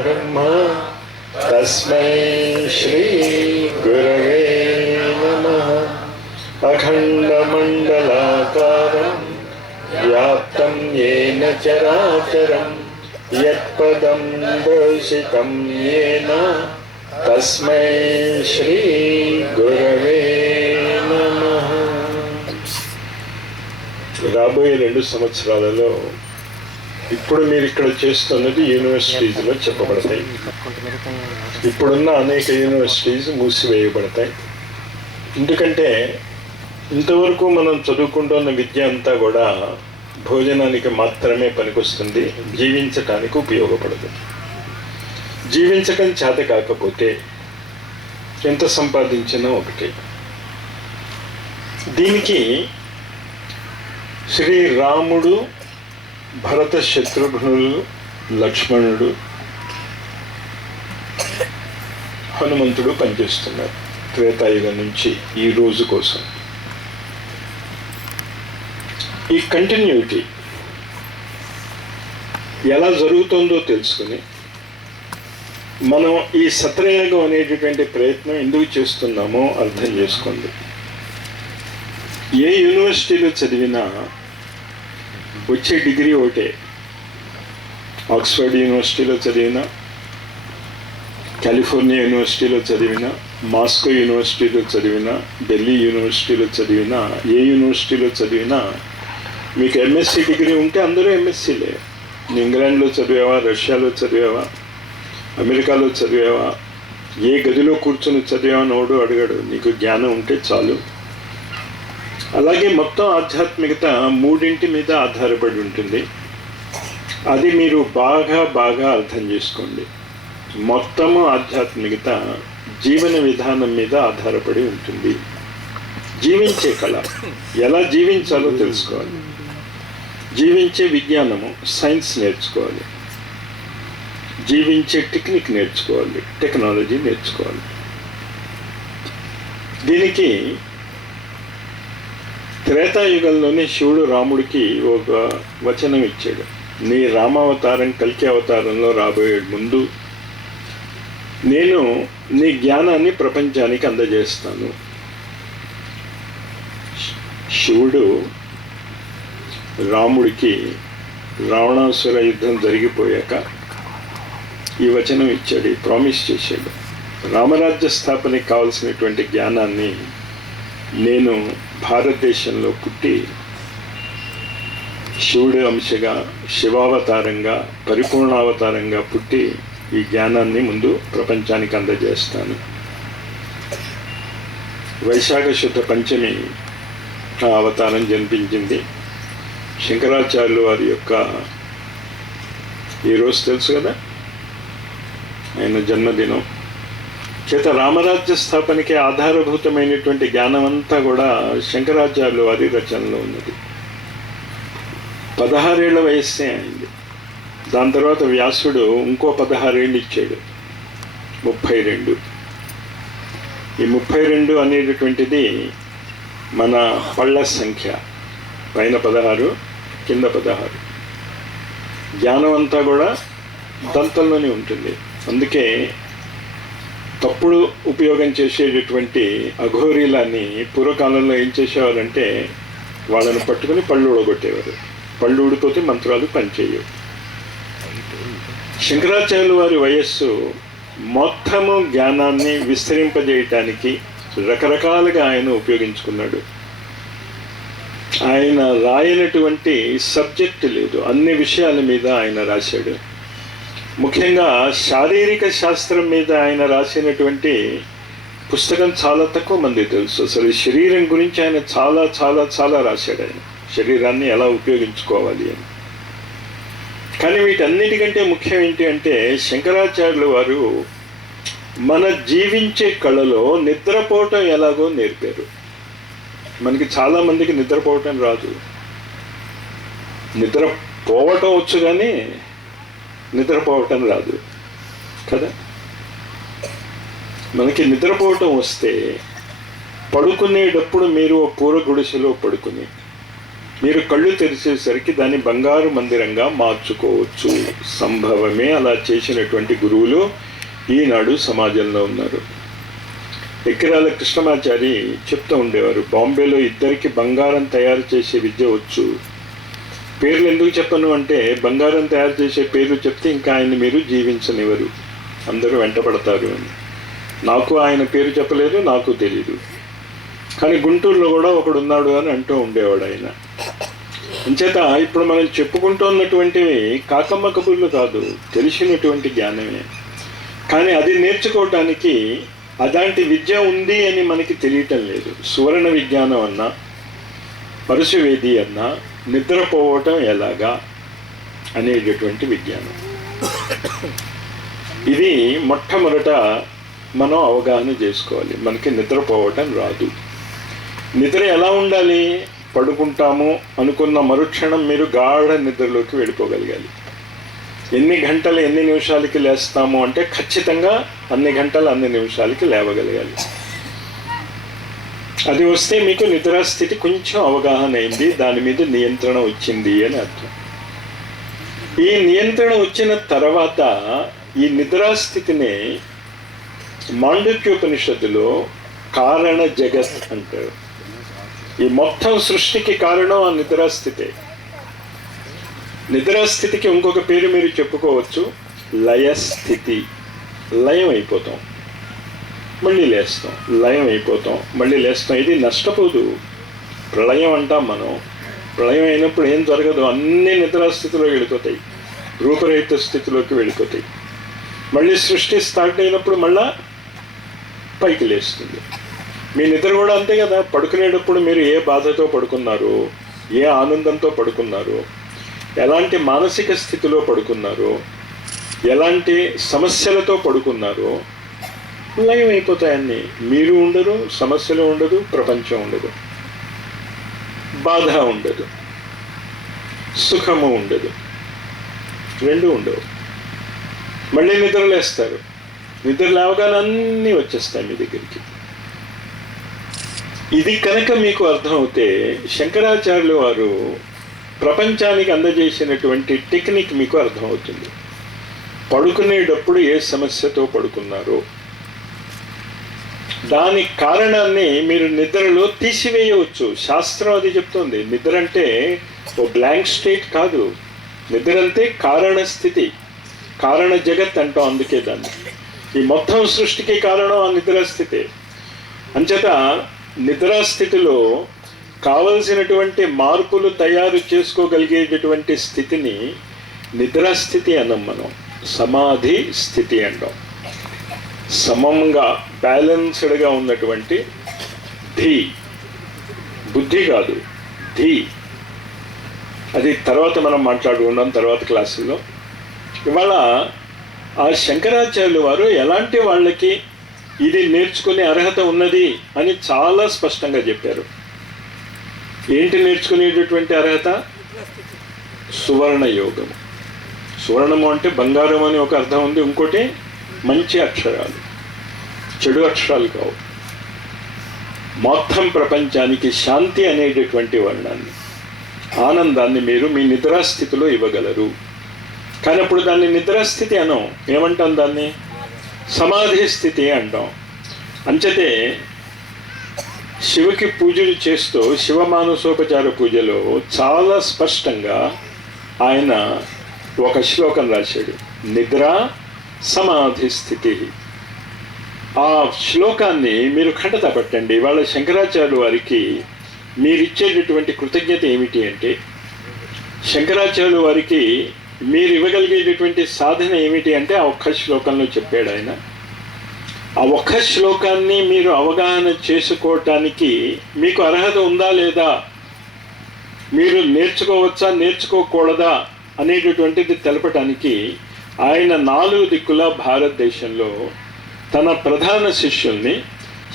ब्रह्मा तस्मै श्री गुरवे नमः। अखण्डमण्डलाकारं व्याप्तं येन चराचरं यत्पदं दर्शितं येन तस्मै श्री गुरवे नमः। రాబోయే 2 సంవత్సరాలలో ఇప్పుడు మీరు ఇక్కడ చేస్తున్నది యూనివర్సిటీస్లో చెప్పబడతాయి. ఇప్పుడున్న అనేక యూనివర్సిటీస్ మూసివేయబడతాయి. ఎందుకంటే ఇంతవరకు మనం చదువుకుంటున్న విద్య అంతా కూడా భోజనానికి మాత్రమే పనికొస్తుంది, జీవించటానికి ఉపయోగపడదు. జీవించటం చేత కాకపోతే ఎంత సంపాదించినా ఒకటే. దీనికి శ్రీరాముడు, భరత శత్రుఘ్నులు, లక్ష్మణుడు, హనుమంతుడు పనిచేస్తున్నారు త్రేతాయుగం నుంచి ఈ రోజు కోసం. ఈ కంటిన్యూటీ ఎలా జరుగుతుందో తెలుసుకుని మనం ఈ సత్రయాగం అనేటటువంటి ప్రయత్నం ఎందుకు చేస్తున్నామో అర్థం చేసుకోండి. ఏ యూనివర్సిటీలో చదివినా వచ్చే డిగ్రీ ఒకటే. ఆక్స్ఫర్డ్ యూనివర్సిటీలో చదివినా, కాలిఫోర్నియా యూనివర్సిటీలో చదివినా, మాస్కో యూనివర్సిటీలో చదివినా, ఢిల్లీ యూనివర్సిటీలో చదివినా, ఏ యూనివర్సిటీలో చదివినా మీకు ఎంఎస్సి డిగ్రీ ఉంటే అందరూ ఎంఎస్సీలే. ఇంగ్లాండ్లో చదివావా, రష్యాలో చదివావా, అమెరికాలో చదివావా, ఏ గదిలో కూర్చొని చదివావా నోడు అడిగాడు. నీకు జ్ఞానం ఉంటే చాలు. అలాగే మొత్తం ఆధ్యాత్మికత 3 మీద ఆధారపడి ఉంటుంది. అది మీరు బాగా అర్థం చేసుకోండి. మొత్తము ఆధ్యాత్మికత జీవన విధానం మీద ఆధారపడి ఉంటుంది. జీవించే కళ, ఎలా జీవించాలో తెలుసుకోవాలి. జీవించే విజ్ఞానము, సైన్స్ నేర్చుకోవాలి. జీవించే టెక్నిక్ నేర్చుకోవాలి, టెక్నాలజీ నేర్చుకోవాలి. దీనికి త్రేతాయుగంలోనే శివుడు రాముడికి ఒక వచనం ఇచ్చాడు. నీ రామావతారం కల్కి అవతారంలో రాబోయే ముందు నేను నీ జ్ఞానాన్ని ప్రపంచానికి అందజేస్తాను. శివుడు రాముడికి రావణాసుర యుద్ధం జరిగిపోయాక ఈ వచనం ఇచ్చాడు, ప్రామిస్ చేశాడు. రామరాజ్య స్థాపనకి కావాల్సినటువంటి జ్ఞానాన్ని నేను భారతదేశంలో పుట్టి శివుడి అంశగా, శివావతారంగా, పరిపూర్ణావతారంగా పుట్టి ఈ జ్ఞానాన్ని ముందు ప్రపంచానికి అందజేస్తాను. వైశాఖ శుద్ధ పంచమి ఆ అవతారం జన్మించింది. శంకరాచార్యులు వారి యొక్క ఈరోజు తెలుసు కదా ఆయన జన్మదినం చేత రామరాజ్య స్థాపనకి ఆధారభూతమైనటువంటి జ్ఞానం అంతా కూడా శంకరాచార్యుల వారి రచనలో ఉన్నది. 16 ఏళ్ల వయస్సే అయింది. దాని తర్వాత వ్యాసుడు ఇంకో 16 ఏళ్ళు ఇచ్చాడు, 32. ఈ 32 అనేటటువంటిది మన పళ్ళ సంఖ్య. పైన 16, కింద 16. జ్ఞానం అంతా కూడా దంతంలోనే ఉంటుంది. అందుకే తప్పుడు ఉపయోగం చేసేటటువంటి అఘోరీలాన్ని పూర్వకాలంలో ఏం చేసేవారంటే వాళ్ళని పట్టుకుని పళ్ళు ఊడగొట్టేవారు. పళ్ళు ఊడిపోతే మంత్రాలు పనిచేయవు. శంకరాచార్యుల వారి వయస్సు మొత్తము జ్ఞానాన్ని విస్తరింపజేయటానికి రకరకాలుగా ఆయన ఉపయోగించుకున్నాడు. ఆయన రాయనటువంటి సబ్జెక్ట్ లేదు, అన్ని విషయాల మీద ఆయన రాశాడు. ముఖ్యంగా శారీరక శాస్త్రం మీద ఆయన రాసినటువంటి పుస్తకం చాలా తక్కువ మంది తెలుసు. అసలు శరీరం గురించి ఆయన చాలా చాలా చాలా రాశాడు. ఆయన శరీరాన్ని ఎలా ఉపయోగించుకోవాలి అని. కానీ వీటన్నిటికంటే ముఖ్యం ఏంటి అంటే శంకరాచార్యులు వారు మన జీవించే కళలో నిద్రపోవటం ఎలాగో నేర్పారు. మనకి చాలామందికి నిద్రపోవటం రాదు. నిద్రపోవటం వచ్చు కానీ నిద్రపోవటం రాదు కదా. మనకి నిద్రపోవటం వస్తే పడుకునేటప్పుడు మీరు పూర గుడిసెలో పడుకుని మీరు కళ్ళు తెరిచేసరికి దాన్ని బంగారు మందిరంగా మార్చుకోవచ్చు. సంభవమే. అలా చేసినటువంటి గురువులు ఈనాడు సమాజంలో ఉన్నారు. ఎక్కిరాల కృష్ణమాచారి చెప్తూ ఉండేవారు, బాంబేలో ఇద్దరికి బంగారం తయారు చేసే విద్య వచ్చు. పేర్లు ఎందుకు చెప్పను అంటే, బంగారం తయారు చేసే పేర్లు చెప్తే ఇంకా ఆయన్ని మీరు జీవించనివ్వరు, అందరూ వెంటపడతారు అని. నాకు ఆయన పేరు చెప్పలేదు, నాకు తెలీదు. కానీ గుంటూరులో కూడా ఒకడున్నాడు అని అంటూ ఉండేవాడు ఆయన. అంచేత ఇప్పుడు మనం చెప్పుకుంటున్నటువంటివి కాకమ్మ కబుర్లు కాదు, తెలిసినటువంటి జ్ఞానమే. కానీ అది నేర్చుకోవటానికి అలాంటి విద్య ఉంది అని మనకి తెలియటం లేదు. సువర్ణ విజ్ఞానం అన్నా, పరశువేది అన్నా, నిద్రపోవటం ఎలాగా అనేటటువంటి విజ్ఞానం. ఇది మొట్టమొదట మనం అవగాహన చేసుకోవాలి. మనకి నిద్రపోవటం రాదు. నిద్ర ఎలా ఉండాలి? పడుకుంటాము అనుకున్న మరుక్షణం మీరు గాఢ నిద్రలోకి వెళ్ళిపోగలగాలి. ఎన్ని గంటలు ఎన్ని నిమిషాలకి లేస్తాము అంటే ఖచ్చితంగా అన్ని గంటలు అన్ని నిమిషాలకి లేవగలగాలి. అది వస్తే మీకు నిద్రాస్థితి కొంచెం అవగాహన అయింది, దాని మీద నియంత్రణ వచ్చింది అని అర్థం. ఈ నియంత్రణ వచ్చిన తర్వాత ఈ నిద్రాస్థితిని మాండూక్యోపనిషత్తులో కారణ జగత్ అంటారు. ఈ మొత్తం సృష్టికి కారణం ఆ నిద్రాస్థితే. నిద్రాస్థితికి ఇంకొక పేరు మీరు చెప్పుకోవచ్చు, లయస్థితి. లయం అయిపోతాం, మళ్ళీ లేస్తాం, లయం అయిపోతాం, మళ్ళీ లేస్తాం. ఇది నష్టపోదు. ప్రళయం అంటాం మనం. ప్రళయం అయినప్పుడు ఏం జరగదు, అన్ని నిద్రాస్థితిలో వెళ్ళిపోతాయి, రూపరహిత స్థితిలోకి వెళ్ళిపోతాయి. మళ్ళీ సృష్టి స్టార్ట్ అయినప్పుడు మళ్ళా పైకి లేస్తుంది. మీ నిద్ర కూడా అంతే కదా. పడుకునేటప్పుడు మీరు ఏ బాధతో పడుకున్నారు, ఏ ఆనందంతో పడుకున్నారు, ఎలాంటి మానసిక స్థితిలో పడుకున్నారు, ఎలాంటి సమస్యలతో పడుకున్నారు, లయం అయిపోతాయన్నీ. మీరు ఉండరు, సమస్యలు ఉండదు, ప్రపంచం ఉండదు, బాధ ఉండదు, సుఖము ఉండదు, రెండు ఉండవు. మళ్ళీ నిద్రలేస్తారు. నిద్ర లేవగానే అన్నీ వచ్చేస్తాయి మీ దగ్గరికి. ఇది కనుక మీకు అర్థమవుతే శంకరాచార్యులు వారు ప్రపంచానికి అందజేసినటువంటి టెక్నిక్ మీకు అర్థమవుతుంది. పడుకునేటప్పుడు ఏ సమస్యతో పడుకున్నారో దాని కారణాన్ని మీరు నిద్రలో తీసివేయవచ్చు. శాస్త్రం అది చెప్తుంది. నిద్ర అంటే ఓ బ్లాంక్ స్టేట్ కాదు. నిద్ర అంటే కారణ స్థితి, కారణ జగత్ అంటాం. అందుకే దాన్ని ఈ మొత్తం సృష్టికి కారణం ఆ నిద్రాస్థితే. అంచేత నిద్రాస్థితిలో కావలసినటువంటి మార్పులు తయారు చేసుకోగలిగేటటువంటి స్థితిని నిద్రాస్థితి అన్నాం మనం. సమాధి స్థితి అంటాం. సమంగా బ్యాలెన్స్డ్గా ఉన్నటువంటి ధీ, బుద్ధి కాదు ధీ. అది తర్వాత మనం మాట్లాడుకున్నాం తర్వాత క్లాసులో. ఇవాళ ఆ శంకరాచార్యులు వారు ఎలాంటి వాళ్ళకి ఇది నేర్చుకునే అర్హత ఉన్నది అని చాలా స్పష్టంగా చెప్పారు. ఏంటి నేర్చుకునేటటువంటి అర్హత? సువర్ణ యోగము. సువర్ణము అంటే బంగారం అని ఒక అర్థం ఉంది, ఇంకోటి మంచి అక్షరాలు, చెడు అక్షరాలు కావు. మొత్తం ప్రపంచానికి శాంతి అనేటటువంటి వర్ణాన్ని, ఆనందాన్ని మీరు మీ నిద్రాస్థితిలో ఇవ్వగలరు. కానీ అప్పుడు దాన్ని నిద్రాస్థితి అనం. ఏమంటాం? దాన్ని సమాధి స్థితి అంటాం. అంచతే శివకి పూజలు చేస్తూ శివమానసోపచార పూజలో చాలా స్పష్టంగా ఆయన ఒక శ్లోకం రాశాడు, నిద్ర సమాధి స్థితి. ఆ శ్లోకాన్ని మీరు ఖండత పట్టండి. ఇవాళ శంకరాచార్యుల వారికి మీరిచ్చేటటువంటి కృతజ్ఞత ఏమిటి అంటే, శంకరాచార్యుల వారికి మీరు ఇవ్వగలిగేటటువంటి సాధన ఏమిటి అంటే ఆ ఒక్క శ్లోకంలో చెప్పాడు ఆయన. ఆ ఒక్క శ్లోకాన్ని మీరు అవగాహన చేసుకోవటానికి మీకు అర్హత ఉందా లేదా, మీరు నేర్చుకోవచ్చా నేర్చుకోకూడదా అనేటటువంటిది తెలపటానికి ఆయన 4 దిక్కుల భారతదేశంలో తన ప్రధాన శిష్యుల్ని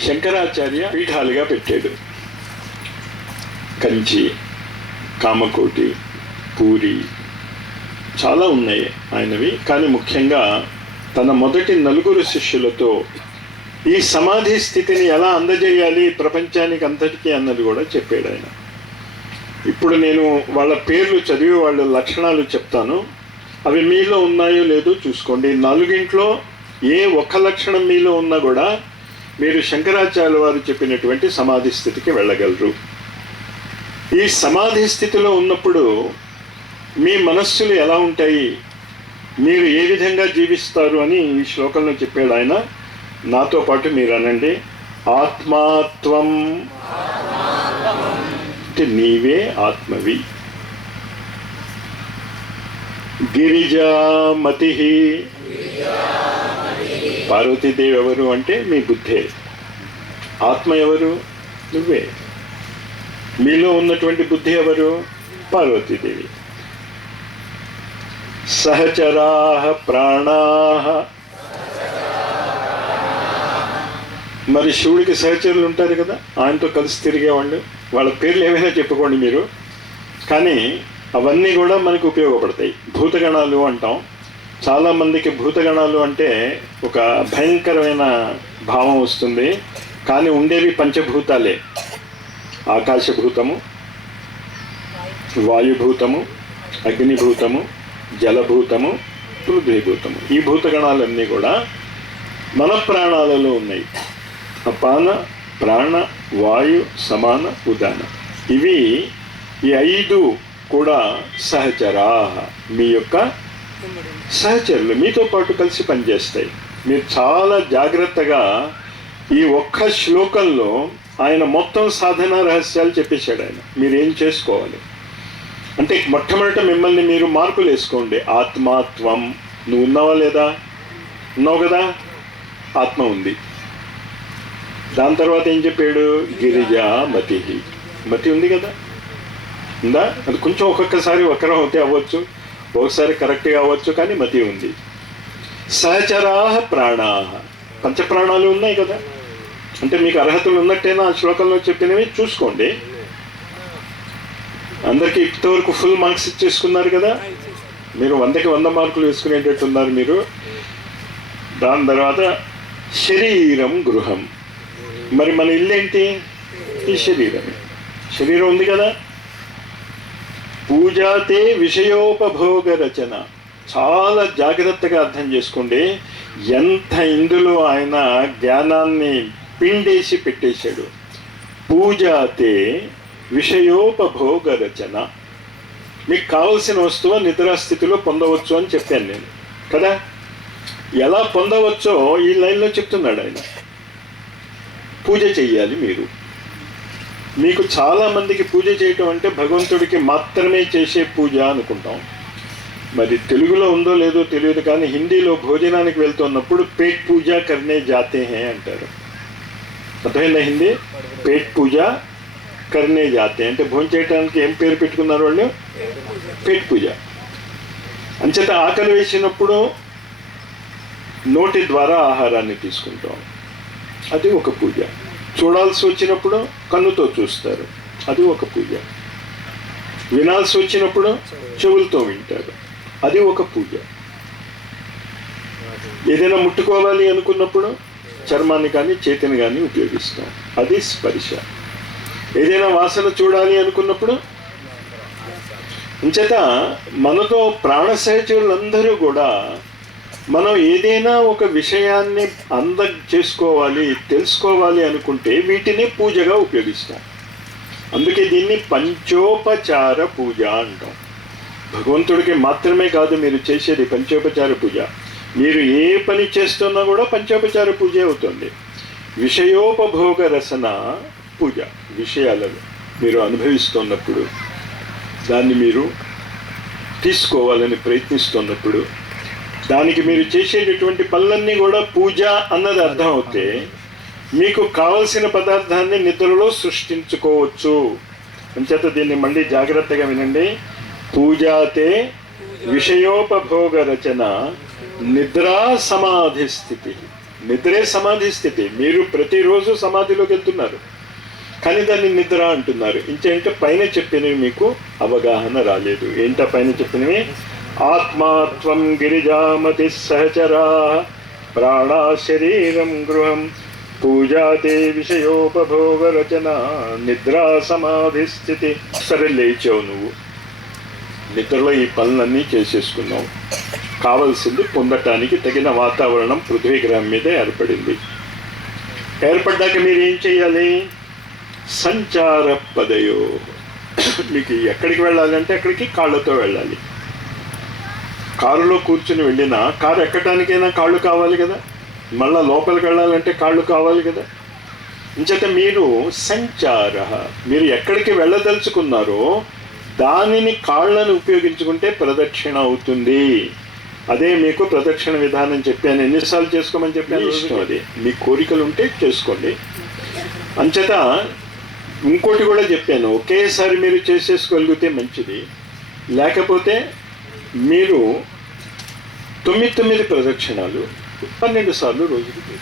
శంకరాచార్య పీఠాలుగా పెట్టాడు. కంచి, కామకోటి, పూరి, చాలా ఉన్నాయి ఆయనవి. కానీ ముఖ్యంగా తన మొదటి 4 శిష్యులతో ఈ సమాధి స్థితిని ఎలా అందజేయాలి ప్రపంచానికి అంతటికీ అన్నది కూడా చెప్పాడు ఆయన. ఇప్పుడు నేను వాళ్ళ పేర్లు చదివి వాళ్ళ లక్షణాలు చెప్తాను, అవి మీలో ఉన్నాయో లేదో చూసుకోండి. నాలుగింట్లో ఏ ఒక్క లక్షణం మీలో ఉన్నా కూడా మీరు శంకరాచార్య వారు చెప్పినటువంటి సమాధి స్థితికి వెళ్ళగలరు. ఈ సమాధి స్థితిలో ఉన్నప్పుడు మీ మనస్సులు ఎలా ఉంటాయి, మీరు ఏ విధంగా జీవిస్తారు అని ఈ శ్లోకంలో చెప్పాడు ఆయన. నాతో పాటు మీరు అనండి, ఆత్మాత్వం అంటే నీవే ఆత్మవి. గిరిజామతి, పార్వతీదేవి ఎవరు అంటే మీ బుద్ధే. ఆత్మ ఎవరు? నువ్వే. మీలో ఉన్నటువంటి బుద్ధి ఎవరు? పార్వతీదేవి. సహచరాః ప్రాణాః, మరి శివుడికి సహచరులు ఉంటారు కదా, ఆయనతో కలిసి తిరిగేవాళ్ళు, వాళ్ళ పేర్లు ఏమైనా చెప్పుకోండి మీరు, కానీ అవన్నీ కూడా మనకు ఉపయోగపడతాయి. భూతగణాలు అంటాం. చాలామందికి భూతగణాలు అంటే ఒక భయంకరమైన భావం వస్తుంది, కానీ ఉండేవి పంచభూతాలే. ఆకాశభూతము, వాయుభూతము, అగ్నిభూతము, జలభూతము, పృథ్వీభూతము. ఈ భూతగణాలన్నీ కూడా మన ప్రాణాలలో ఉన్నాయి. అపాన, ప్రాణ, వాయు, సమాన, ఉదాన. ఇవి ఈ 5 కూడా సహచరా, మీ యొక్క సహచరులు, మీతో పాటు కలిసి పనిచేస్తాయి. మీరు చాలా జాగ్రత్తగా ఈ ఒక్క శ్లోకంలో ఆయన మొత్తం సాధనా రహస్యాలు చెప్పేశాడు. ఆయన మీరేం చేసుకోవాలి అంటే, మొట్టమొదట మిమ్మల్ని మీరు మార్పులు వేసుకోండి. ఆత్మాత్వం, నువ్వు ఉన్నావా లేదా? ఉన్నావు కదా, ఆత్మ ఉంది. దాని తర్వాత ఏం చెప్పాడు? గిరిజా మతి, మతి ఉంది కదా, ఉందా? అది కొంచెం ఒక్కొక్కసారి వక్రం అవుతే అవ్వచ్చు, ఒకసారి కరెక్ట్గా అవ్వచ్చు, కానీ మతి ఉంది. సహచరాః ప్రాణాః, పంచప్రాణాలు ఉన్నాయి కదా, అంటే మీకు అర్హతలు ఉన్నట్టేనా ఆ శ్లోకంలో చెప్పినవి చూసుకోండి. అందరికీ ఇంతవరకు ఫుల్ మార్క్స్ ఇచ్చేసుకున్నారు కదా, మీరు 100కి 100 మార్కులు వేసుకునేటట్టున్నారు మీరు. దాని తర్వాత శరీరం గృహం, మరి మన ఇల్లేంటి? ఈ శరీరమే. శరీరం ఉంది కదా. పూజాతే విషయోపభోగ రచన, చాలా జాగ్రత్తగా అర్థం చేసుకోండి. ఎంత ఇందులో ఆయన జ్ఞానాన్ని పిండేసి పెట్టేశాడు. పూజాతే విషయోపభోగ రచన, మీకు కావలసిన వస్తువు నిద్రాస్థితిలో పొందవచ్చు అని చెప్పాను నేను కదా. ఎలా పొందవచ్చో ఈ లైన్లో చెప్తున్నాడు ఆయన. పూజ చెయ్యాలి మీరు. మీకు చాలామందికి పూజ చేయటం అంటే భగవంతుడికి మాత్రమే చేసే పూజ అనుకుంటాం. మరి తెలుగులో ఉందో లేదో తెలియదు, కానీ హిందీలో భోజనానికి వెళ్తున్నప్పుడు పేట్ పూజ కర్నే జాతే హే అంటారు. అర్థమైందా? హిందీ పేట్ పూజ కర్నే జాతే అంటే భోజనం చేయడానికి ఏం పేరు పెట్టుకున్నారు వాళ్ళు? పేట్ పూజ. అంచేత ఆకలి వేసినప్పుడు నోటి ద్వారా ఆహారాన్ని తీసుకుంటాం, అది ఒక పూజ. చూడాల్సి వచ్చినప్పుడు కన్నుతో చూస్తారు, అది ఒక పూజ. వినాల్సి వచ్చినప్పుడు చెవులతో వింటారు, అది ఒక పూజ. ఏదైనా ముట్టుకోవాలి అనుకున్నప్పుడు చర్మాన్ని కానీ చేతిని కానీ ఉపయోగిస్తాం, అది స్పర్శ. ఏదైనా వాసన చూడాలి అనుకున్నప్పుడు, అంచేత మనతో ప్రాణ సహచరులందరూ కూడా మనం ఏదైనా ఒక విషయాన్ని చేసుకోవాలి, తెలుసుకోవాలి అనుకుంటే వీటిని పూజగా ఉపయోగిస్తాం. అందుకే దీన్ని పంచోపచార పూజ అంటాం. భగవంతుడికి మాత్రమే కాదు మీరు చేసేది పంచోపచార పూజ. మీరు ఏ పని చేస్తున్నా కూడా పంచోపచార పూజ అవుతుంది. విషయోపభోగ రసన పూజ, విషయాలను మీరు అనుభవిస్తున్నప్పుడు, దాన్ని మీరు తీసుకోవాలని ప్రయత్నిస్తున్నప్పుడు, దానికి మీరు చేసేటటువంటి పనులన్నీ కూడా పూజ అన్నది అర్థం అవుతే మీకు కావలసిన పదార్థాన్ని నిద్రలో సృష్టించుకోవచ్చు. అంచేత దీన్ని మళ్ళీ జాగ్రత్తగా వినండి. పూజాతే విషయోపభోగ రచన నిద్రా సమాధి స్థితి. నిద్రే సమాధి స్థితి. మీరు ప్రతిరోజు సమాధిలోకి వెళ్తున్నారు, కానీ దాన్ని నిద్ర అంటున్నారు. ఇంకేంటే పైన చెప్పినవి మీకు అవగాహన రాలేదు. ఏంటో పైన చెప్పినవి? ఆత్మాత్వం గిరిజామతి సహచరా ప్రాణా శరీరం గృహం పూజాతే విషయోపభోగ రచన నిద్రా సమాధి స్థితి. సరే, లేచావు నువ్వు, నిద్రలో ఈ పనులన్నీ చేసేసుకున్నావు. కావలసింది పొందటానికి తగిన వాతావరణం పృథ్వీ గ్రహం మీద ఏర్పడింది. ఏర్పడ్డాక మీరు ఏం చేయాలి? సంచార పదయో. మీకు ఎక్కడికి వెళ్ళాలంటే అక్కడికి కాళ్ళతో వెళ్ళాలి. కారులో కూర్చుని వెళ్ళినా కారు ఎక్కడానికైనా కాళ్ళు కావాలి కదా, మళ్ళా లోపలికి వెళ్ళాలంటే కాళ్ళు కావాలి కదా. ఇంచేత మీరు సంచార, మీరు ఎక్కడికి వెళ్ళదలుచుకున్నారో దానిని కాళ్ళను ఉపయోగించుకుంటే ప్రదక్షిణ అవుతుంది. అదే మీకు ప్రదక్షిణ విధానం చెప్పాను. ఎన్నిసార్లు చేసుకోమని చెప్పాను? ఇష్టం, అది మీ కోరికలు ఉంటే చేసుకోండి. అంచేత ఇంకోటి కూడా చెప్పాను, ఒకేసారి మీరు చేసేసుకోగలిగితే మంచిది. లేకపోతే మీరు 9 ప్రదక్షిణాలు 12 సార్లు రోజుకి.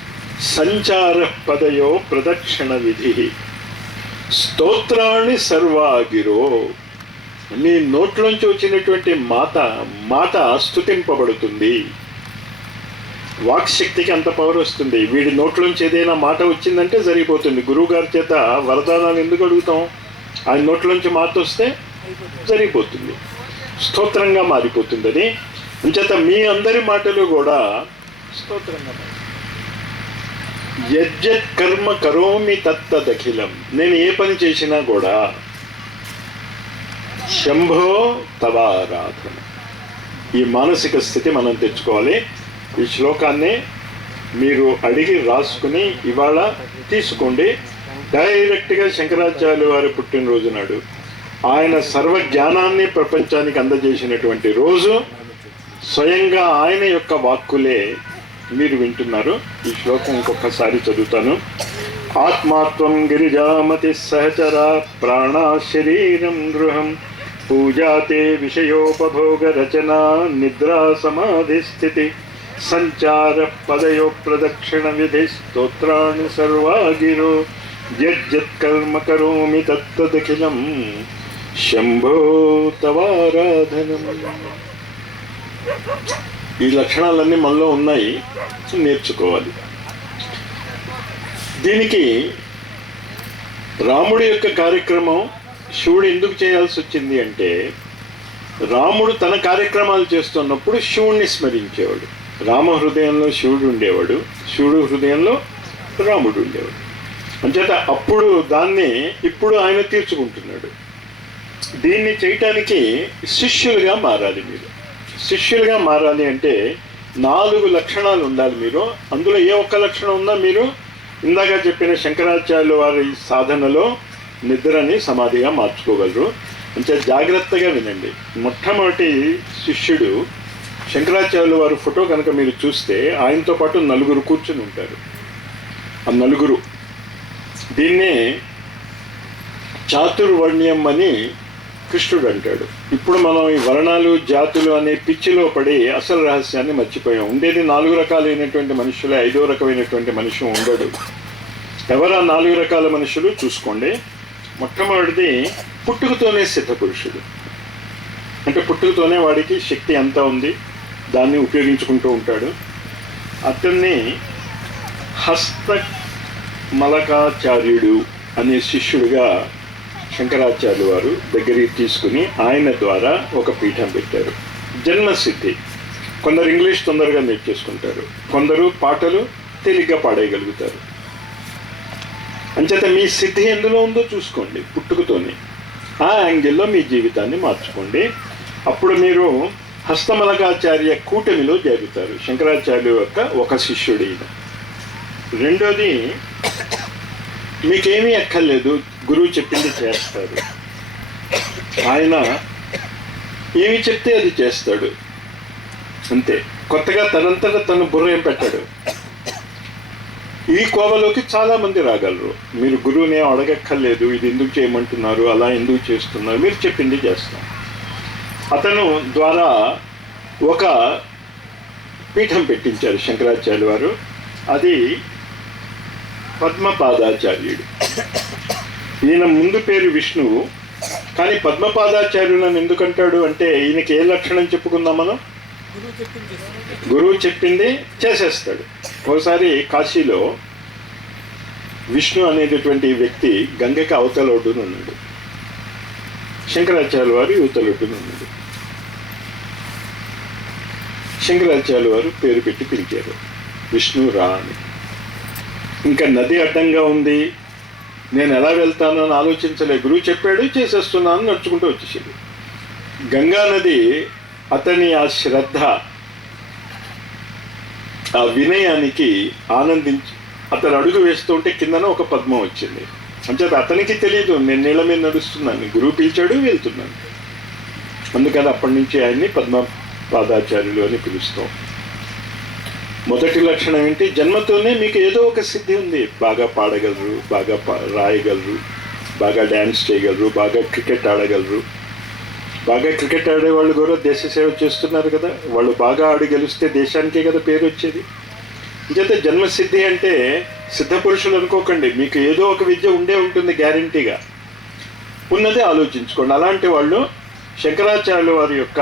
సంచార పదయో ప్రదక్షిణ విధి స్తోత్రాన్ని సర్వాగిరో. నీ నోట్లోంచి వచ్చినటువంటి మాట స్తుతింపబడుతుంది. వాక్శక్తికి అంత పవర్ వస్తుంది. వీడి నోట్లోంచి ఏదైనా మాట వచ్చిందంటే సరిపోతుంది. గురువు గారి చేత వరదానాలు ఎందుకు అడుగుతాం? ఆయన నోట్లోంచి మాట వస్తే సరిపోతుంది, స్తోత్రంగా మారిపోతుంది. అది అంచేత మీ అందరి మాటలు కూడా స్తోత్రంగా మారి. యజ్జత్ కర్మ కరోమి తత్తదఖిలం. నేను ఏ పని చేసినా కూడా శంభో తవారాధన. ఈ మానసిక స్థితి మనం తెచ్చుకోవాలి. ఈ శ్లోకాన్ని మీరు అడిగి రాసుకుని ఇవాళ తీసుకోండి. డైరెక్ట్గా శంకరాచార్యుల వారి పుట్టినరోజు నాడు ఆయన సర్వజ్ఞానాన్ని ప్రపంచానికి అందజేసినటువంటి రోజు. స్వయంగా ఆయన యొక్క వాక్కులే మీరు వింటున్నారు. ఈ శ్లోకం ఇంకొకసారి చదువుతాను. ఆత్మాత్వం గిరిజామతి సహచరా ప్రాణా శరీరం గృహం పూజాతే విషయోపభోగ రచనా నిద్రా సమాధి స్థితి సంచార పదయో ప్రదక్షిణ విధి స్తోత్రాన్ని సర్వాగిరో యజ్జత్ కర్మ కరోమి తత్తదఖిలం శంభో తవారాధనం. ఈ లక్షణాలన్నీ మనలో ఉన్నాయి, నేర్చుకోవాలి. దీనికి రాముడి యొక్క కార్యక్రమం శివుడు ఎందుకు చేయాల్సి వచ్చింది అంటే, రాముడు తన కార్యక్రమాలు చేస్తున్నప్పుడు శివుణ్ణి స్మరించేవాడు. రామ హృదయంలో శివుడు ఉండేవాడు, శివుడు హృదయంలో రాముడు ఉండేవాడు. అంచేత అప్పుడు దాన్ని ఇప్పుడు ఆయన తీర్చుకుంటున్నాడు. దీన్ని చేయటానికి శిష్యులుగా మారాలి. మీరు శిష్యులుగా మారాలి అంటే 4 లక్షణాలు ఉండాలి మీరు. అందులో ఏ ఒక్క లక్షణం ఉన్నా మీరు ఇందాక చెప్పిన శంకరాచార్యుల వారి సాధనలో నిద్రని సమాధిగా మార్చుకోగలరు. అంటే జాగ్రత్తగా వినండి. మొట్టమొదటి శిష్యుడు శంకరాచార్యుల వారి ఫోటో కనుక మీరు చూస్తే ఆయనతో పాటు 4 కూర్చుని ఉంటారు. ఆ 4 దీన్నే చాతుర్వర్ణ్యం అని కృష్ణుడు అంటాడు. ఇప్పుడు మనం ఈ వర్ణాలు జాతులు అనే పిచ్చిలో పడి అసలు రహస్యాన్ని మర్చిపోయాం. ఉండేది 4 రకాలైనటువంటి మనుషులే, 5వ రకమైనటువంటి మనిషి ఉండడు. ఎవరు ఆ 4 రకాల మనుషులు చూసుకోండి. మొట్టమొదటిది పుట్టుకతోనే సిద్ధపురుషుడు. అంటే పుట్టుకతోనే వాడికి శక్తి అంతా ఉంది, దాన్ని ఉపయోగించుకుంటూ ఉంటాడు. అతన్ని హస్త మలకాచార్యుడు అనే శిష్యుడిగా శంకరాచార్యులు వారు దగ్గరికి తీసుకుని ఆయన ద్వారా ఒక పీఠం పెట్టారు. జన్మసిద్ధి. కొందరు ఇంగ్లీష్ తొందరగా నేర్చేసుకుంటారు, కొందరు పాటలు తేలిగ్గా పాడేయగలుగుతారు. అంచేత మీ సిద్ధి ఎందులో ఉందో చూసుకోండి. పుట్టుకతోనే ఆ యాంగిల్లో మీ జీవితాన్ని మార్చుకోండి. అప్పుడు మీరు హస్తమలకాచార్య కూటమిలో జరుగుతారు. శంకరాచార్యుల యొక్క ఒక శిష్యుడు ఈయన. రెండోది, మీకేమీ అక్కర్లేదు, గురువు చెప్పింది చేస్తారు. ఆయన ఏమి చెప్తే అది చేస్తాడు అంతే. కొత్తగా తనంతట తను బుర్ర ఏం పెట్టాడు. ఈ కోవలోకి చాలామంది రాగలరు. మీరు గురువుని అడగక్కర్లేదు, ఇది ఎందుకు చేయమంటున్నారు, అలా ఎందుకు చేస్తున్నారు, మీరు చెప్పింది చేస్తాం. అతను ద్వారా ఒక పీఠం పెట్టించారు శంకరాచార్యుల వారు. అది పద్మపాదాచార్యుడు. ఈయన ముందు పేరు విష్ణువు, కానీ పద్మపాదాచార్యులను ఎందుకంటాడు అంటే ఈయనకి ఏ లక్షణం చెప్పుకుందాం మనం? గురువు చెప్పింది చేసేస్తాడు. ఒకసారి కాశీలో విష్ణు అనేటటువంటి వ్యక్తి గంగకి అవతల ఒడ్డున ఉన్నాడు, శంకరాచార్యుల వారు యువతల ఒడ్డున ఉన్నాడు. శంకరాచార్యుల వారు పేరు పెట్టి పిలిచారు, విష్ణు రా అని. ఇంకా నది అడ్డంగా ఉంది, నేను ఎలా వెళ్తాను అని ఆలోచించలే, గురువు చెప్పాడు చేసేస్తున్నాను, నడుచుకుంటూ వచ్చేసాడు. గంగా నది అతని ఆ శ్రద్ధ, ఆ వినయానికి ఆనందించి అతను అడుగు వేస్తుంటే కిందన ఒక పద్మం వచ్చింది. అంచేత అతనికి తెలియదు నేను నీళ్ళ మీద నడుస్తున్నాను, గురువు పిలిచాడు వెళ్తున్నాను. అందుకని అప్పటి నుంచి ఆయన్ని పద్మపాదాచార్యులు అని పిలుస్తాం. మొదటి లక్షణం ఏంటి? జన్మతోనే మీకు ఏదో ఒక సిద్ధి ఉంది. బాగా పాడగలరు, బాగా రాయగలరు, బాగా డ్యాన్స్ చేయగలరు, బాగా క్రికెట్ ఆడగలరు. బాగా క్రికెట్ ఆడేవాళ్ళు కూడా దేశ సేవ చేస్తున్నారు కదా, వాళ్ళు బాగా ఆడి గెలిస్తే దేశానికే కదా పేరు వచ్చేది. ఇంకైతే జన్మసిద్ధి అంటే సిద్ధ పురుషులు అనుకోకండి, మీకు ఏదో ఒక విద్య ఉండే ఉంటుంది గ్యారంటీగా, ఉన్నదే ఆలోచించుకోండి. అలాంటి వాళ్ళు శంకరాచార్యుల వారి యొక్క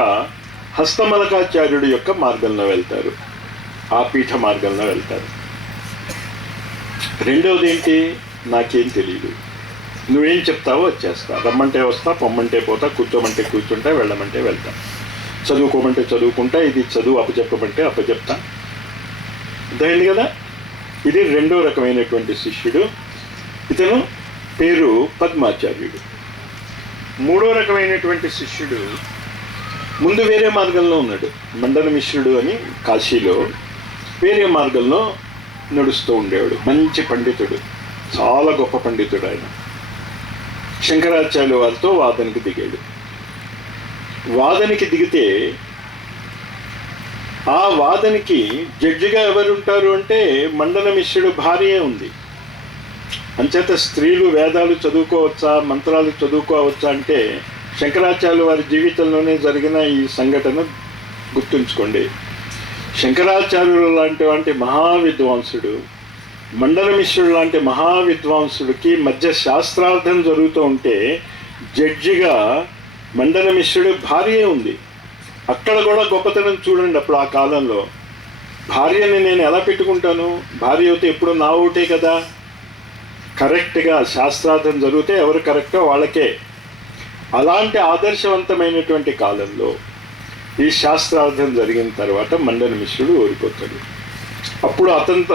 హస్తమలకాచార్యుడి యొక్క మార్గంలో వెళ్తారు, ఆ పీఠ మార్గంలో వెళ్తారు. రెండవది ఏంటి? నాకేం తెలియదు, నువ్వేం చెప్తావో వచ్చేస్తా, రమ్మంటే వస్తా, పొమ్మంటే పోతా, కూర్చోమంటే కూర్చుంటా, వెళ్ళమంటే వెళ్తా, చదువుకోమంటే చదువుకుంటా, ఇది చదువు అప్పచెప్పమంటే అప్పచెప్తా. అర్థమైంది కదా? ఇది రెండో రకమైనటువంటి శిష్యుడు. ఇతను పేరు పద్మాచార్యుడు. మూడో రకమైనటువంటి శిష్యుడు ముందు వేరే మార్గంలో ఉన్నాడు, మండన మిశ్రుడు అని కాశీలో వేరే మార్గంలో నడుస్తూ ఉండేవాడు. మంచి పండితుడు, చాలా గొప్ప పండితుడు ఆయన. శంకరాచార్యుల వారితో వాదనకి దిగాడు. వాదనకి దిగితే ఆ వాదనకి జడ్జిగా ఎవరుంటారు అంటే మండన మిశ్రుడు భార్యే ఉంది. అంచేత స్త్రీలు వేదాలు చదువుకోవచ్చా, మంత్రాలు చదువుకోవచ్చా అంటే శంకరాచార్యుల వారి జీవితంలోనే జరిగిన ఈ సంఘటన గుర్తుంచుకోండి. శంకరాచార్యులు లాంటి మహావిద్వాంసుడు, మండన మిశ్రుడు లాంటి మహావిద్వాంసుడికి మధ్య శాస్త్రార్థం జరుగుతూ ఉంటే జడ్జిగా మండన మిశ్రుడు భార్యే ఉంది. అక్కడ కూడా గొప్పతనం చూడండి. అప్పుడు ఆ కాలంలో భార్యని నేను ఎలా పెట్టుకుంటాను? భార్య అయితే ఎప్పుడు నా ఒకటే కదా. కరెక్ట్గా శాస్త్రార్థం జరిగితే ఎవరు కరెక్టో వాళ్ళకే. అలాంటి ఆదర్శవంతమైనటువంటి కాలంలో ఈ శాస్త్రార్థం జరిగిన తర్వాత మండన మిశ్రుడు ఓడిపోతాడు. అప్పుడు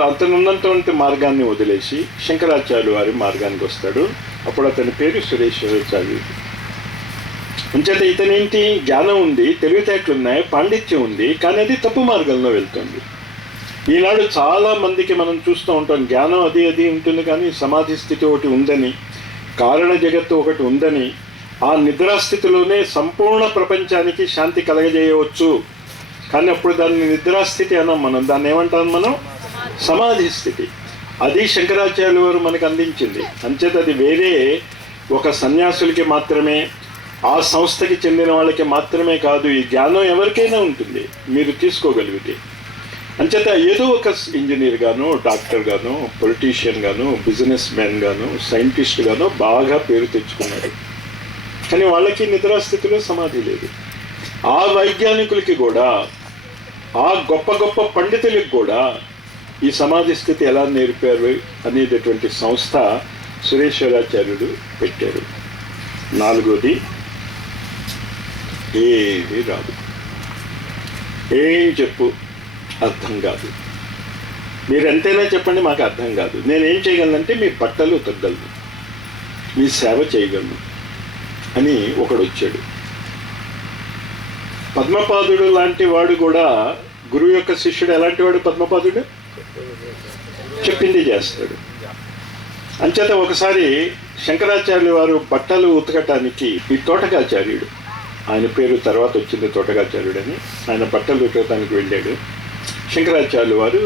అతను ఉన్నటువంటి మార్గాన్ని వదిలేసి శంకరాచార్యుల వారి మార్గానికి వస్తాడు. అప్పుడు అతని పేరు సురేశ్వరాచార్యుడు. అంచేత ఇతనేంటి? జ్ఞానం ఉంది, తెలివితేటలున్నాయి, పాండిత్యం ఉంది, కానీ అది తప్పు మార్గంలో వెళ్తుంది. ఈనాడు చాలా మందికి మనం చూస్తూ ఉంటాం, జ్ఞానం అది ఉంటుంది కానీ సమాధి స్థితి ఒకటి ఉందని, కారణ జగత్తు ఒకటి ఉందని, ఆ నిద్రాస్థితిలోనే సంపూర్ణ ప్రపంచానికి శాంతి కలగజేయవచ్చు. కానీ అప్పుడు దాన్ని నిద్రాస్థితి అన్నాం మనం, దాన్ని ఏమంటాం మనం? సమాధి స్థితి. అది శంకరాచార్యుల వారు మనకు అందించింది. అంచేత అది వేరే ఒక సన్యాసులకి మాత్రమే, ఆ సంస్థకి చెందిన వాళ్ళకి మాత్రమే కాదు. ఈ జ్ఞానం ఎవరికైనా ఉంటుంది మీరు తీసుకోగలిగితే. అంచేత ఏదో ఒక ఇంజనీర్ గాను, డాక్టర్ గాను, పొలిటీషియన్ గాను, బిజినెస్ మ్యాన్ గాను, సైంటిస్ట్ గాను బాగా పేరు తెచ్చుకున్నారు. కానీ వాళ్ళకి నిద్రాస్థితిలో సమాధి లేదు. ఆ వైజ్ఞానికులకి కూడా, ఆ గొప్ప గొప్ప పండితులకి కూడా ఈ సమాధి స్థితి ఎలా నేర్పారు అనేటటువంటి సంస్థ సురేశ్వరాచార్యుడు పెట్టారు. నాలుగోది, ఏది రాదు, ఏం చెప్పు అర్థం కాదు, మీరు ఎంతైనా చెప్పండి మాకు అర్థం కాదు. నేనేం చేయగలనంటే మీ బట్టలు ఉతకగలను, మీ సేవ చేయగలను అని ఒకడు వచ్చాడు. పద్మపాదుడు లాంటి వాడు కూడా, గురువు యొక్క శిష్యుడు ఎలాంటి వాడు? పద్మపాదుడు చెప్పింది చేస్తాడు. అంచేత ఒకసారి శంకరాచార్యుల వారు బట్టలు ఉతకటానికి ఈ తోటకాచార్యుడు, ఆయన పేరు తర్వాత వచ్చింది తోటకాచార్యుడు అని, ఆయన బట్టలు ఉతకటానికి వెళ్ళాడు. శంకరాచార్యుల వారు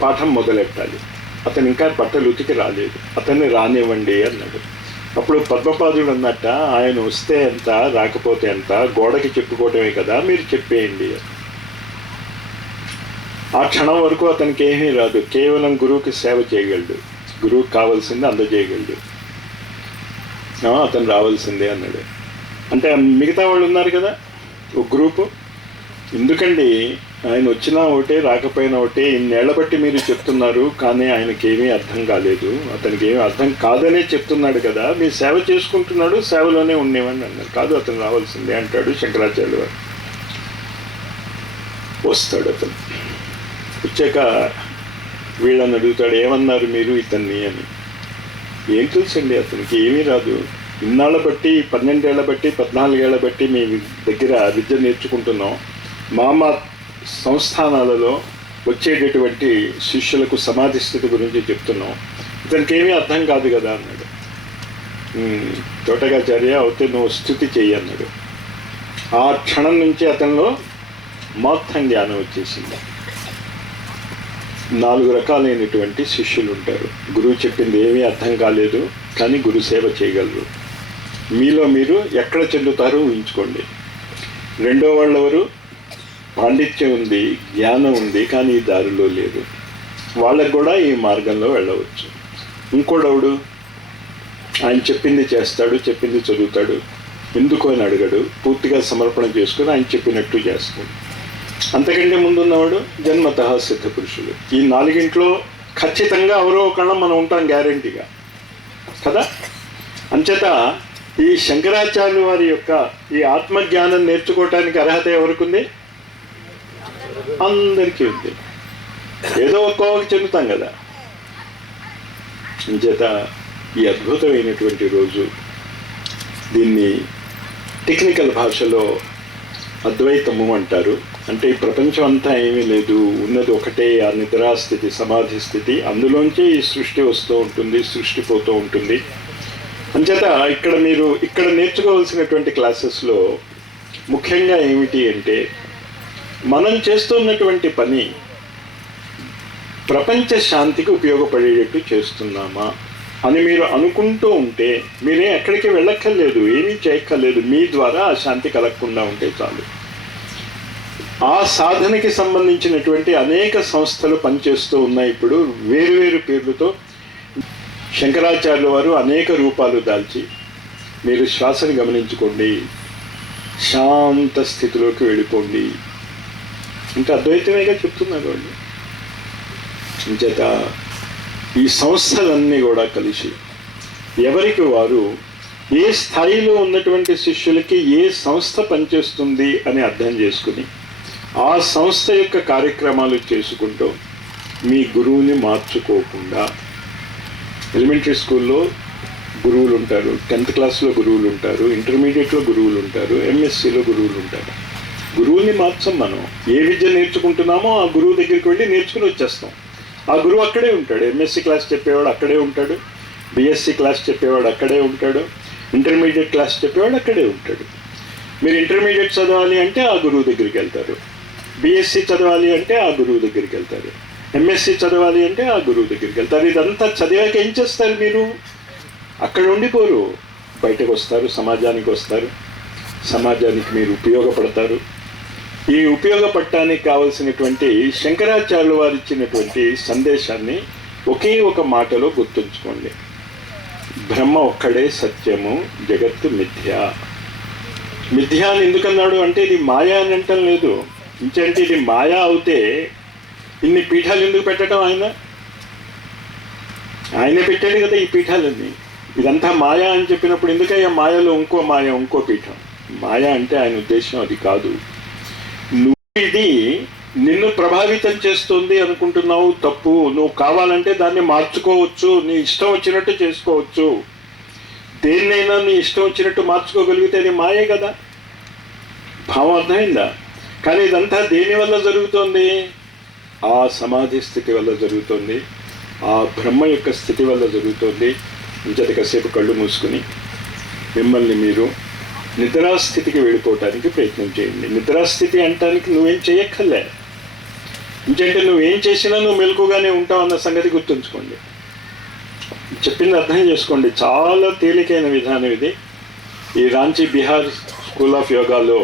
పాఠం మొదలెట్టాలి, అతను ఇంకా బట్టలు ఉతికి రాలేదు, అతన్ని రానివ్వండి అన్నాడు. అప్పుడు పద్మపాదుడు అన్నట్ట, ఆయన వస్తే ఎంత, రాకపోతే ఎంత, గోడకి చెప్పుకోవటమే కదా, మీరు చెప్పేయండి. ఆ క్షణం వరకు అతనికి ఏమీ రాదు, కేవలం గురువుకి సేవ చేయగలడు, గురువుకి కావాల్సింది అందజేయగలడు. అతను రావాల్సిందే అన్నాడు. అంటే మిగతా వాళ్ళు ఉన్నారు కదా ఒక గ్రూపు. ఎందుకండి ఆయన వచ్చినా ఒకటే రాకపోయినా ఒకటే, ఇన్నేళ్ల బట్టి మీరు చెప్తున్నారు, కానీ ఆయనకేమీ అర్థం కాలేదు, అతనికి ఏమీ అర్థం కాదనే చెప్తున్నాడు కదా, మీ సేవ చేసుకుంటున్నాడు, సేవలోనే ఉండేవని అన్నారు. కాదు, అతను రావాల్సిందే అంటాడు శంకరాచార్యులు వారు. వస్తాడు అతను. వచ్చాక వీళ్ళని అడుగుతాడు, ఏమన్నారు మీరు ఇతన్ని అని. ఏం తెలుసండి అతనికి, ఏమీ రాదు, ఇన్నాళ్ళ బట్టి 12 ఏళ్ల బట్టి 14 ఏళ్ల బట్టి మీ దగ్గర విద్య నేర్చుకుంటున్నాం, మా సంస్థానాలలో వచ్చేటటువంటి శిష్యులకు సమాధి స్థితి గురించి చెప్తున్నాం, ఇతనికి ఏమీ అర్థం కాదు కదా అన్నాడు. తోటకాచార్య అవుతే నువ్వు స్తుతి చెయ్యి అన్నాడు. ఆ క్షణం నుంచి అతనిలో మొత్తం జ్ఞానం వచ్చేసింది. 4 రకాలైనటువంటి శిష్యులు ఉంటారు. గురువు చెప్పింది ఏమీ అర్థం కాలేదు, కానీ గురు సేవ చేయగలరు. మీలో మీరు ఎక్కడ చెందుతారో ఊహించుకోండి. రెండో వాళ్ళు ఎవరు? పాండిత్యం ఉంది, జ్ఞానం ఉంది, కానీ ఈ దారిలో లేదు. వాళ్ళకు కూడా ఈ మార్గంలో వెళ్ళవచ్చు. ఇంకోడవుడు ఆయన చెప్పింది చేస్తాడు, చెప్పింది చదువుతాడు, ఎందుకు అని అడగడు, పూర్తిగా సమర్పణ చేసుకుని ఆయన చెప్పినట్టు చేస్తాడు. అంతకంటే ముందున్నవాడు జన్మతః సిద్ధ పురుషులు. ఈ 4గింట్లో ఖచ్చితంగా ఎవరో ఒకళ్ళ మనం ఉంటాం గ్యారెంటీగా కదా. అంచేత ఈ శంకరాచార్యుల వారి యొక్క ఈ ఆత్మజ్ఞానం నేర్చుకోవటానికి అర్హత ఎవరికి ఉంది? అందరికీ ఉంది. ఏదో ఒక్కొక్కరికి చెందుతాం కదా. అంచేత ఈ అద్భుతమైనటువంటి రోజు, దీన్ని టెక్నికల్ భాషలో అద్వైతము అంటారు. అంటే ఈ ప్రపంచం అంతా ఏమీ లేదు, ఉన్నది ఒకటే ఆ నిద్రాస్థితి, సమాధి స్థితి. అందులోంచి ఈ సృష్టి వస్తూ ఉంటుంది, సృష్టి పోతూ ఉంటుంది. అంచేత ఇక్కడ నేర్చుకోవాల్సినటువంటి క్లాసెస్లో ముఖ్యంగా ఏమిటి అంటే, మనం చేస్తున్నటువంటి పని ప్రపంచ శాంతికి ఉపయోగపడేటట్టు చేస్తున్నామా అని మీరు అనుకుంటూ ఉంటే మీరే ఎక్కడికి వెళ్ళక్కర్లేదు, ఏమీ చేయక్కర్లేదు. మీ ద్వారా ఆ శాంతి కలగకుండా ఉంటే చాలు. ఆ సాధనకి సంబంధించినటువంటి అనేక సంస్థలు పనిచేస్తూ ఉన్నాయి. ఇప్పుడు వేరువేరు పేర్లతో శంకరాచార్యుల వారు అనేక రూపాలు దాల్చి, మీరు శ్వాసని గమనించుకోండి, శాంత స్థితిలోకి వెళ్ళిపోండి అంటే అద్వైతమేగా చెప్తున్నారు వాళ్ళు. అంచేత ఈ సంస్థలన్నీ కూడా కలిసి ఎవరికి వారు ఏ స్థాయిలో ఉన్నటువంటి శిష్యులకి ఏ సంస్థ పనిచేస్తుంది అని అర్థం చేసుకుని ఆ సంస్థ యొక్క కార్యక్రమాలు చేసుకుంటూ మీ గురువుని మార్చుకోకుండా, ఎలిమెంటరీ స్కూల్లో గురువులు ఉంటారు, 10th క్లాస్లో గురువులు ఉంటారు, ఇంటర్మీడియట్లో గురువులు ఉంటారు, ఎంఎస్సీలో గురువులు ఉంటారు. గురువుని మార్చం. మనం ఏ విద్య నేర్చుకుంటున్నామో ఆ గురువు దగ్గరికి వెళ్ళి నేర్చుకుని వచ్చేస్తాం. ఆ గురువు అక్కడే ఉంటాడు. ఎంఎస్సీ క్లాస్ చెప్పేవాడు అక్కడే ఉంటాడు, బిఎస్సీ క్లాస్ చెప్పేవాడు అక్కడే ఉంటాడు, ఇంటర్మీడియట్ క్లాస్ చెప్పేవాడు అక్కడే ఉంటాడు. మీరు ఇంటర్మీడియట్ చదవాలి అంటే ఆ గురువు దగ్గరికి వెళ్తారు, బిఎస్సీ చదవాలి అంటే ఆ గురువు దగ్గరికి వెళ్తారు, ఎంఎస్సీ చదవాలి అంటే ఆ గురువు దగ్గరికి వెళ్తారు. ఇదంతా చదివాక ఏం చేస్తారు? మీరు అక్కడ ఉండిపోరు, బయటకు వస్తారు, సమాజానికి వస్తారు, సమాజానికి మీరు ఉపయోగపడతారు. ఈ ఉపయోగపడటానికి కావలసినటువంటి శంకరాచార్యుల వారు ఇచ్చినటువంటి సందేశాన్ని ఒకే ఒక మాటలో గుర్తుంచుకోండి. బ్రహ్మ ఒక్కడే సత్యము, జగత్తు మిథ్య. మిథ్య అని ఎందుకన్నాడు అంటే ఇది మాయా అని అంటం లేదు. ఇంకంటే ఇది మాయా అవుతే ఇన్ని పీఠాలు ఎందుకు పెట్టడం? ఆయనే పెట్టాడు కదా ఈ పీఠాలన్నీ. ఇదంతా మాయా అని చెప్పినప్పుడు ఎందుకయ్యా మాయలో ఇంకో మాయ, ఇంకో పీఠం? మాయా అంటే ఆయన ఉద్దేశం అది కాదు. నువ్వు ఇది నిన్ను ప్రభావితం చేస్తుంది అనుకుంటున్నావు, తప్పు. నువ్వు కావాలంటే దాన్ని మార్చుకోవచ్చు, నీ ఇష్టం వచ్చినట్టు చేసుకోవచ్చు. దేన్నైనా నీ ఇష్టం వచ్చినట్టు మార్చుకోగలిగితే అది మాయే కదా. భావం అర్థమైందా? కానీ ఇదంతా దేని వల్ల జరుగుతోంది? ఆ సమాధి స్థితి వల్ల జరుగుతుంది, ఆ బ్రహ్మ యొక్క స్థితి వల్ల జరుగుతుంది. ఇంతటి కాసేపు కళ్ళు మూసుకుని మిమ్మల్ని మీరు నిద్రాస్థితికి వెళ్ళిపోవటానికి ప్రయత్నం చేయండి. నిద్రాస్థితి అంటానికి నువ్వేం చేయక్కర్లే. ఇంకంటే నువ్వేం చేసినా నువ్వు మెలకుగానే ఉంటావు అన్న సంగతి గుర్తుంచుకోండి. చెప్పింది అర్థం చేసుకోండి. చాలా తేలికైన విధానం ఇది. ఈ రాంచీ బిహార్ స్కూల్ ఆఫ్ యోగాలో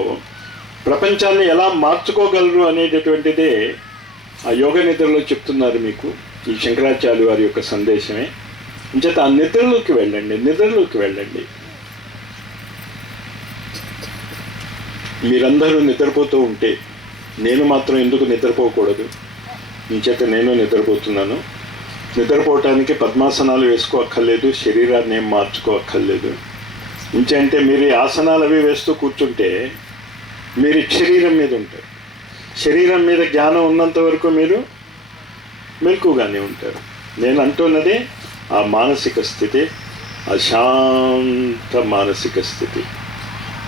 ప్రపంచాన్ని ఎలా మార్చుకోగలరు అనేటటువంటిదే ఆ యోగ నిద్రలో చెప్తున్నారు మీకు. ఈ శంకరాచార్యుల వారి యొక్క సందేశమే. ఇంచేత ఆ నిద్రలోకి వెళ్ళండి, నిద్రలోకి వెళ్ళండి. మీరందరూ నిద్రపోతూ ఉంటే నేను మాత్రం ఎందుకు నిద్రపోకూడదు? ఇంచేత నేను నిద్రపోతున్నాను. నిద్రపోవటానికి పద్మాసనాలు వేసుకోక్కర్లేదు, శరీరాన్ని ఏం మార్చుకోక్కర్లేదు. ఇంకంటే మీరు ఈ ఆసనాలు అవి వేస్తూ కూర్చుంటే మీరు శరీరం మీద ఉంటారు. శరీరం మీద జ్ఞానం ఉన్నంత వరకు మీరు మెలకుగానే ఉంటారు. నేను అంటున్నది ఆ మానసిక స్థితి, అశాంత మానసిక స్థితి.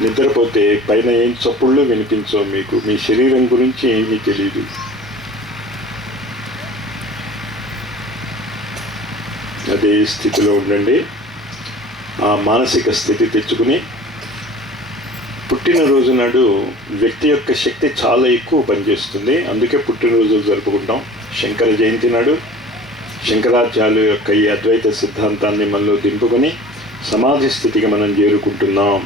నిద్రపోతే పైన ఏం చప్పుళ్ళు వినిపించవు, మీకు మీ శరీరం గురించి ఏమీ తెలియదు. అదే స్థితిలో ఉండండి. ఆ మానసిక స్థితి తెచ్చుకుని పుట్టినరోజు నాడు వ్యక్తి యొక్క శక్తి చాలా ఎక్కువ పనిచేస్తుంది. అందుకే పుట్టినరోజులు జరుపుకుంటాం. శంకర జయంతి నాడు శంకరాచార్యుల యొక్క ఈ అద్వైత సిద్ధాంతాన్ని మనలో దింపుకొని సమాధి స్థితికి మనం చేరుకుంటున్నాం.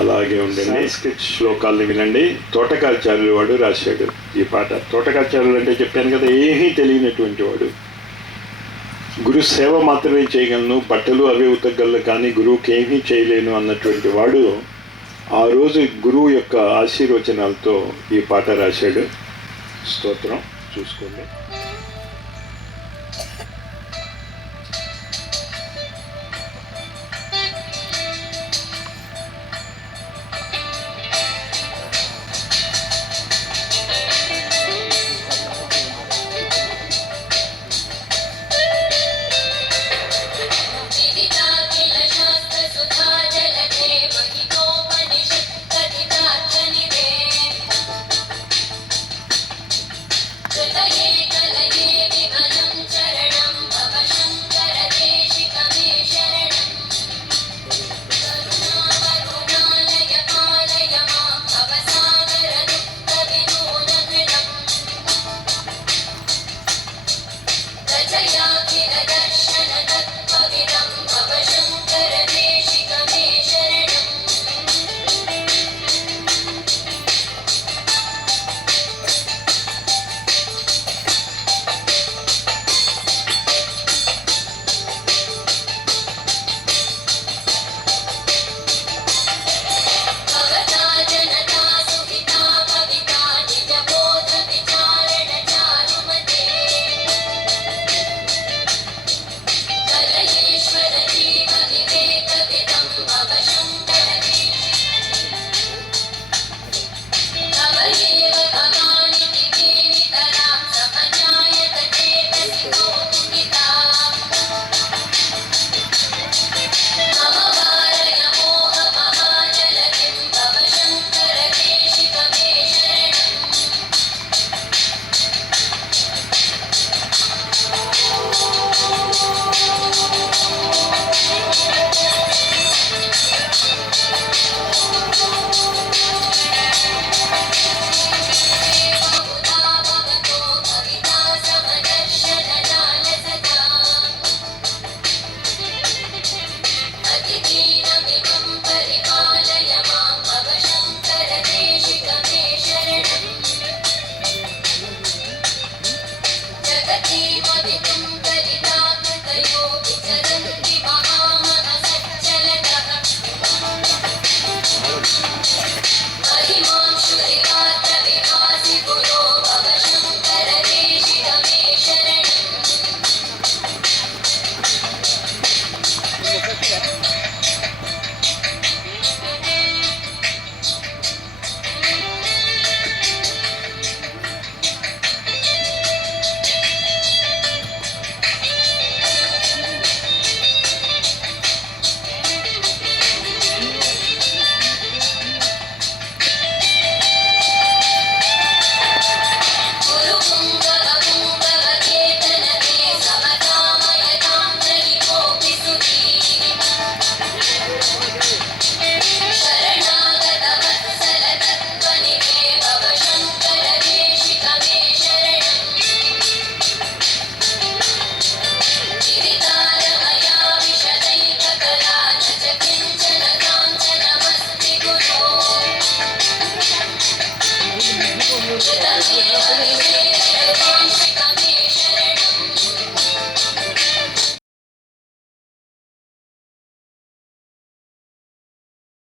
అలాగే ఉండండి. సంస్కృత్ శ్లోకాల్ని వినండి. తోటకాచార్యులు వాడు రాశాడు ఈ పాట. తోటకాచార్యులు అంటే చెప్పాను కదా, ఏమీ తెలియనటువంటి వాడు. గురు సేవ మాత్రమే చేయగలను, బట్టలు అవే ఉతకగలను, కానీ గురువుకి ఏమీ చేయలేను అన్నటువంటి వాడు ఆ రోజు గురువు యొక్క ఆశీర్వచనాలతో ఈ పాట రాశాడు. స్తోత్రం చూసుకోండి.